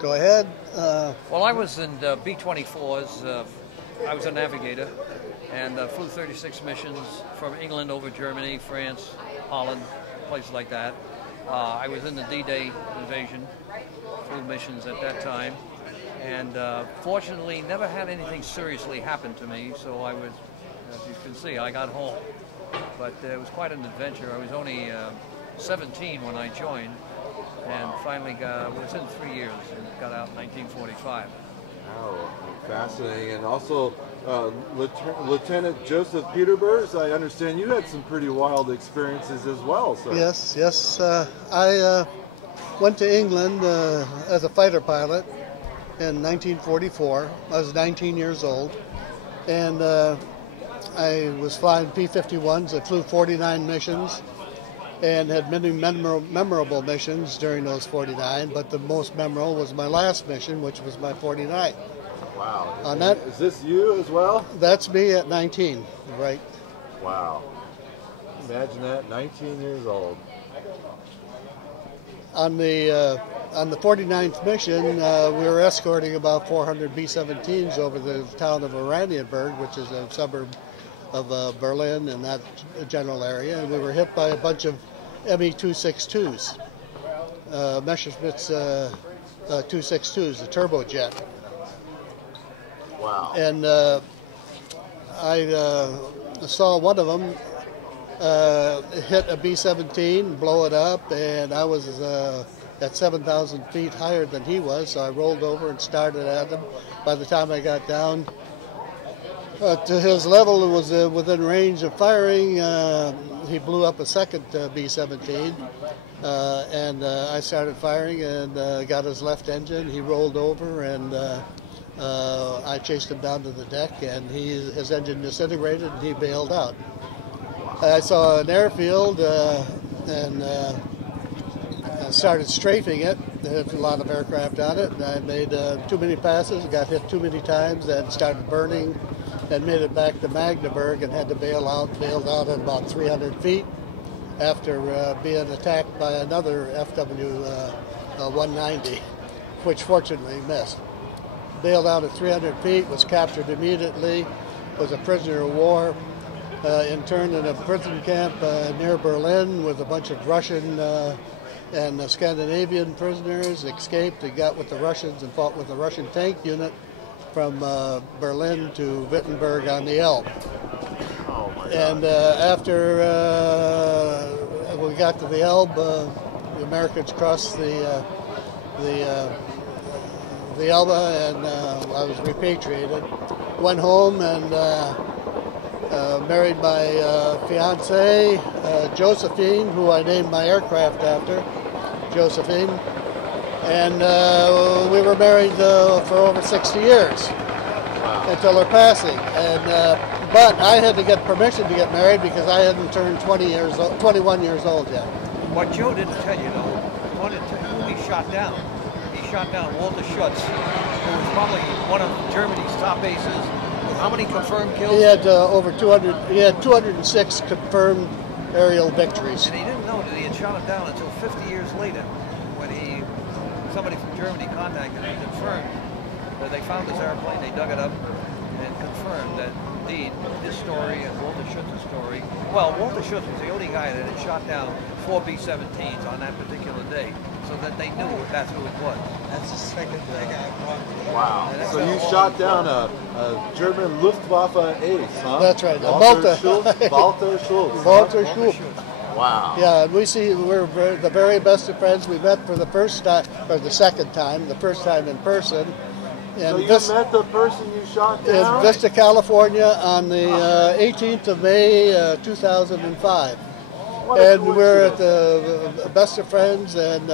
Go ahead. Well, I was in B-24s. I was a navigator and flew 36 missions from England over Germany, France, Holland, places like that. I was in the D-Day invasion, flew missions at that time, and fortunately never had anything seriously happen to me, so I was, as you can see, I got home. But it was quite an adventure. I was only 17 when I joined, and finally was in 3 years and got out in 1945. Wow, fascinating. And also, Lieutenant Joseph Peterburs, I understand you had some pretty wild experiences as well, sir. Yes. I went to England as a fighter pilot in 1944. I was 19 years old, and I was flying P-51s. I flew 49 missions and had many memorable missions during those 49, but the most memorable was my last mission, which was my 49. Wow. On that, is this you as well? That's me at 19, right. Wow. Imagine that, 19 years old. On the 49th mission, we were escorting about 400 B-17s over the town of Oranienburg, which is a suburb of Berlin and that general area, and we were hit by a bunch of Me-262s, Messerschmitt's 262s, the turbojet. Wow. And I saw one of them hit a B-17, blow it up, and I was at 7,000 feet higher than he was, so I rolled over and started at him. By the time I got down to his level, it was within range of firing. He blew up a second B-17, and I started firing and got his left engine. He rolled over, and I chased him down to the deck, and his engine disintegrated, and he bailed out. I saw an airfield and started strafing it. There was a lot of aircraft on it, and I made too many passes, got hit too many times, and started burning, and made it back to Magdeburg and had to bailed out at about 300 feet after being attacked by another FW-190, which fortunately missed. Bailed out at 300 feet, was captured immediately, was a prisoner of war, interned in a prison camp near Berlin with a bunch of Russian and Scandinavian prisoners, escaped and got with the Russians and fought with the Russian tank unit from Berlin to Wittenberg on the Elbe. Oh my God. And after we got to the Elbe, the Americans crossed the Elbe, and I was repatriated. Went home and married my fiancée, Josephine, who I named my aircraft after, Josephine. And we were married for over 60 years until her passing. And but I had to get permission to get married because I hadn't turned 21 years old yet. What Joe didn't tell you, though, I wanted to tell you who he shot down. He shot down Walter Schutz, who was probably one of Germany's top aces. How many confirmed kills? He had over 200. He had 206 confirmed aerial victories. And he didn't know that he had shot him down until 50 years later, when somebody from Germany contacted him and confirmed that they found this airplane. They dug it up and confirmed that indeed his story and Walter Schutz's story. Well, Walter Schutz was the only guy that had shot down 4 B-17s on that particular day, so that they knew that's who it was. That's the second thing I brought. Wow. So you shot down a German Luftwaffe ace, huh? That's right. Walter Schultz. Walter Schultz. Walter Schultz. Wow. Yeah, and we're the very best of friends. We met for the first time, or the second time, the first time in person. So you met the person you shot down? In Vista, California on the 18th of May, 2005. And we're at the best of friends, and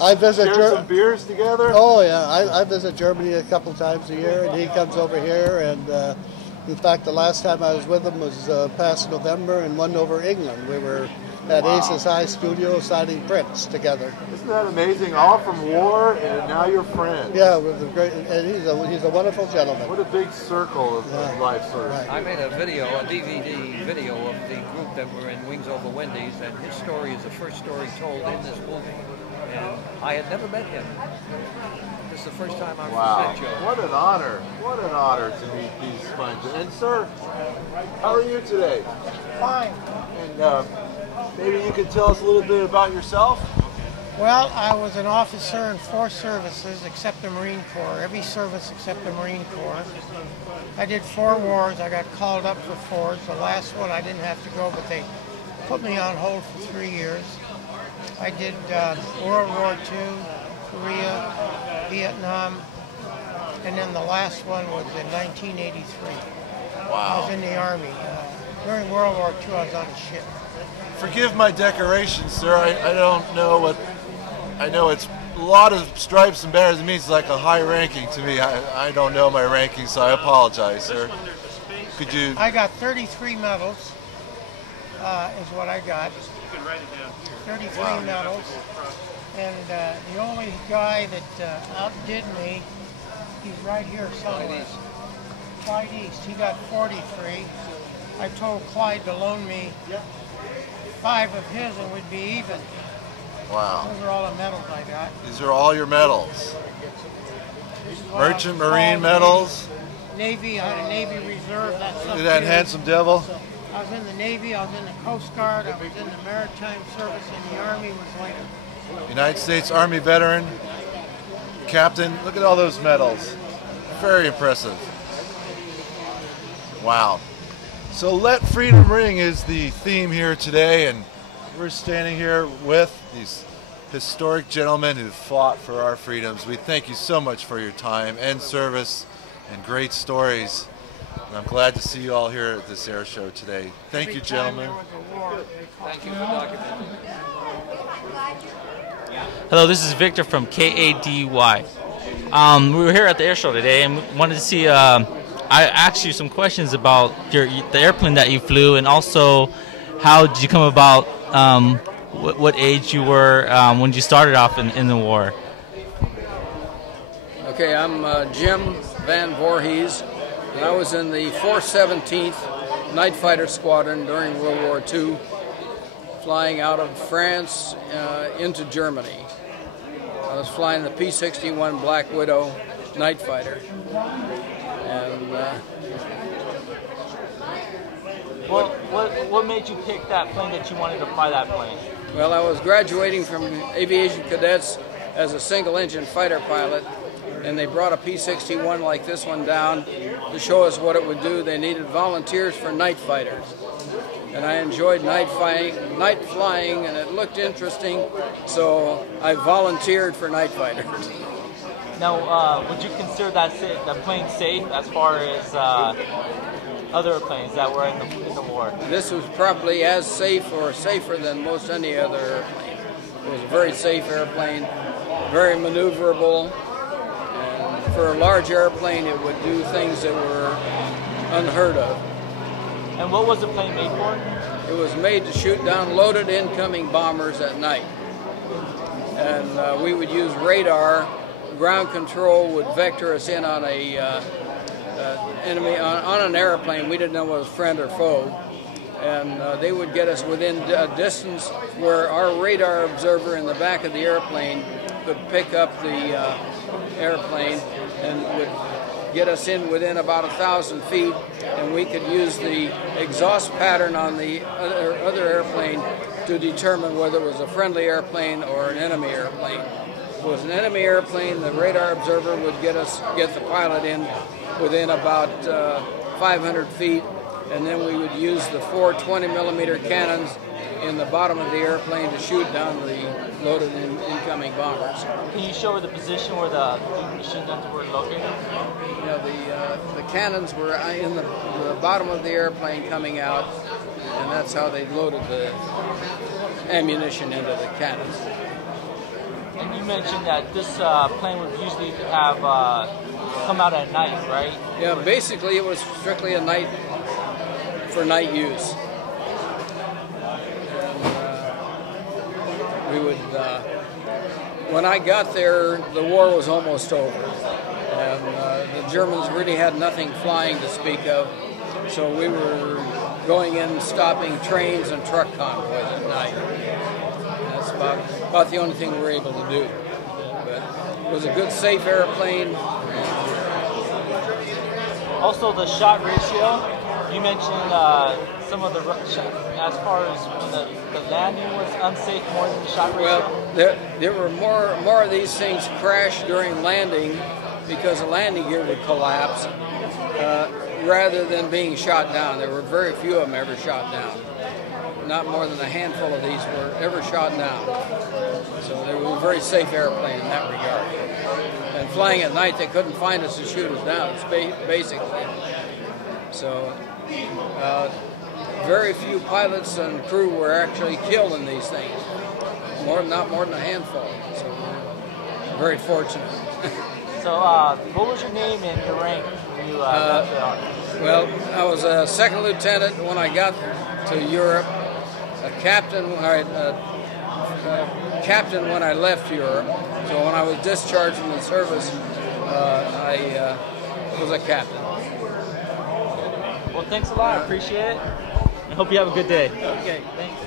I visit Germany. Some beers together? Oh yeah, I visit Germany a couple times a year, and he comes over here. And in fact, the last time I was with him was past November, and one over England. We were at Aces High Studio signing prints together. Isn't that amazing? All from war, and now you're friends. Yeah, we're great, and he's a wonderful gentleman. What a big circle of life, sort of. Right. I made a DVD video of the group that were in Wings Over Wendy's, and his story is the first story told in this movie. And I had never met him. This is the first time I've Wow. met Joe. What an honor. What an honor to meet these fine gentlemen. And sir, how are you today? Fine. And maybe you could tell us a little bit about yourself? Well, I was an officer in 4 services except the Marine Corps. Every service except the Marine Corps. I did 4 wars. I got called up for 4. The last one I didn't have to go, but they put me on hold for 3 years. I did World War II, Korea, Vietnam, and then the last one was in 1983. I Wow. was in the Army. During World War II, I was on a ship. Forgive my decoration, sir. I don't know what... I know it's a lot of stripes and banners. It means like a high ranking to me. I don't know my ranking, so I apologize, sir. Could you... I got 33 medals, is what I got. 33 medals. And the only guy that outdid me, he's right here somewhere. Clyde East. He got 43. I told Clyde to loan me 5 of his and we'd be even. Wow. Those are all the medals I got. These are all your medals. This is what I was Merchant called Marine medals. Navy, I had a Navy Reserve. That's Look up at that here. handsome devil. I was in the Navy, I was in the Coast Guard, I was in the Maritime Service, and the Army was later. United States Army veteran. Captain. Look at all those medals. Very impressive. Wow. So Let Freedom Ring is the theme here today, and we're standing here with these historic gentlemen who fought for our freedoms. We thank you so much for your time and service and great stories. And I'm glad to see you all here at this air show today. Thank you, gentlemen. Thank you for documenting. Hello, this is Victor from KADY. We were here at the air show today and wanted to see, I asked you some questions about the airplane that you flew, and also how did you come about, what age you were when you started off in the war. Okay, I'm Jim Van Voorhees, and I was in the 417th Night Fighter Squadron during World War II, flying out of France into Germany. I was flying the P-61 Black Widow Night Fighter. And what made you pick that plane that you wanted to fly that plane? well, I was graduating from aviation cadets as a single-engine fighter pilot, and they brought a P-61 like this one down to show us what it would do. They needed volunteers for night fighters. And I enjoyed night flying, and it looked interesting, so I volunteered for night fighters. Now, would you consider that plane safe as far as other planes that were in the war? This was probably as safe or safer than most any other airplane. It was a very safe airplane, very maneuverable, and for a large airplane it would do things that were unheard of. And what was the plane made for? It was made to shoot down loaded incoming bombers at night. And we would use radar. Ground control would vector us in on a enemy, on an airplane. We didn't know whether it was friend or foe. And they would get us within a distance where our radar observer in the back of the airplane could pick up the airplane and would get us in within about 1,000 feet, and we could use the exhaust pattern on the other airplane to determine whether it was a friendly airplane or an enemy airplane. If it was an enemy airplane, the radar observer would get the pilot in within about 500 feet, and then we would use the 4 20-millimeter cannons in the bottom of the airplane to shoot down the loaded incoming bombers. Can you show her the position where the machine guns were located? Yeah, the cannons were in the bottom of the airplane coming out, and that's how they loaded the ammunition into the cannons. And you mentioned that this plane would usually have come out at night, right? Yeah, basically it was strictly a night for night use. We would, when I got there, the war was almost over, and the Germans really had nothing flying to speak of, so we were going in, stopping trains and truck convoys at night. That's about about the only thing we were able to do. But it was a good, safe airplane. Also, the shot ratio. You mentioned some of the as far as when the landing was unsafe more than the shot ratio. Well, there were more of these things crash during landing because the landing gear would collapse rather than being shot down. There were very few of them ever shot down. Not more than a handful of these were ever shot down. So they were a very safe airplane in that regard. And flying at night, they couldn't find us to shoot us down, basically. So very few pilots and crew were actually killed in these things. Not more than a handful. So we're very fortunate. So what was your name and your rank when you left the Army? Well, I was a second lieutenant when I got to Europe, a captain captain when I left Europe. So when I was discharged from the service, I was a captain. Well, thanks a lot. I appreciate it. I hope you have a good day. Okay, thanks.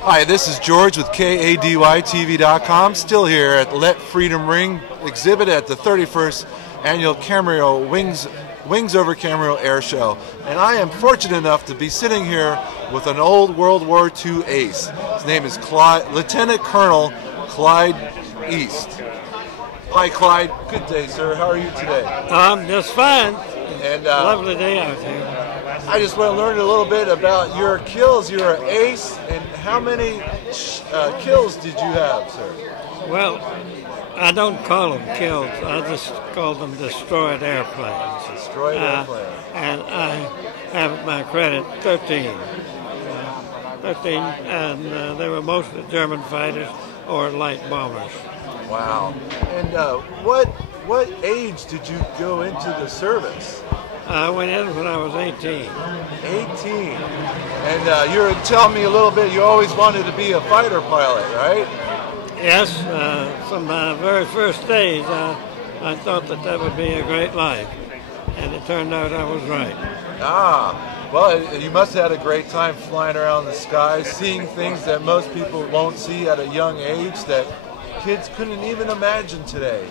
Hi, this is George with KADYTV.com, still here at Let Freedom Ring exhibit at the 31st Annual Camarillo Wings Over Camarillo Air Show. And I am fortunate enough to be sitting here with an old World War II ace. His name is Lieutenant Colonel Clyde East. Hi, Clyde. Good day, sir. How are you today? Just fine. And Lovely day out here. I just want to learn a little bit about your kills. You're an ace, and how many kills did you have, sir? Well, I don't call them kills. I just call them destroyed airplanes. Destroyed airplanes. And I have at my credit 13. 13, and they were mostly German fighters or light bombers. Wow. And what age did you go into the service? I went in when I was 18. 18. And you were telling me a little bit, you always wanted to be a fighter pilot, right? Yes, from my very first days, I thought that would be a great life. And it turned out I was right. Well, you must have had a great time flying around the sky, seeing things that most people won't see at a young age that kids couldn't even imagine today.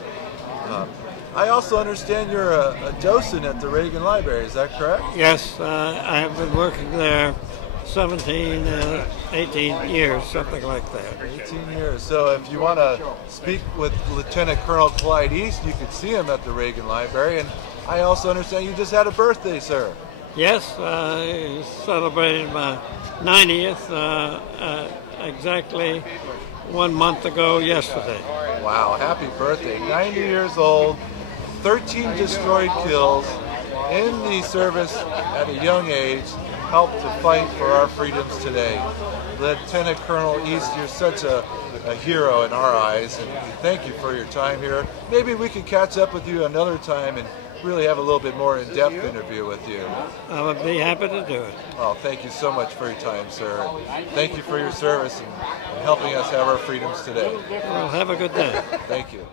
I also understand you're a docent at the Reagan Library, is that correct? Yes, I have been working there 17, 18 years, something like that. 18 years. So if you want to speak with Lieutenant Colonel Clyde East, you could see him at the Reagan Library. And I also understand you just had a birthday, sir. Yes, I celebrated my 90th exactly 1 month ago yesterday. Wow, happy birthday. 90 years old, 13 destroyed kills, in the service at a young age, helped to fight for our freedoms today. Lieutenant Colonel East, you're such a hero in our eyes, and thank you for your time here. Maybe we could catch up with you another time and really have a little bit more in-depth interview with you. I would be happy to do it. Oh, thank you so much for your time, sir. Thank you for your service and helping us have our freedoms today. Well, have a good day. Thank you.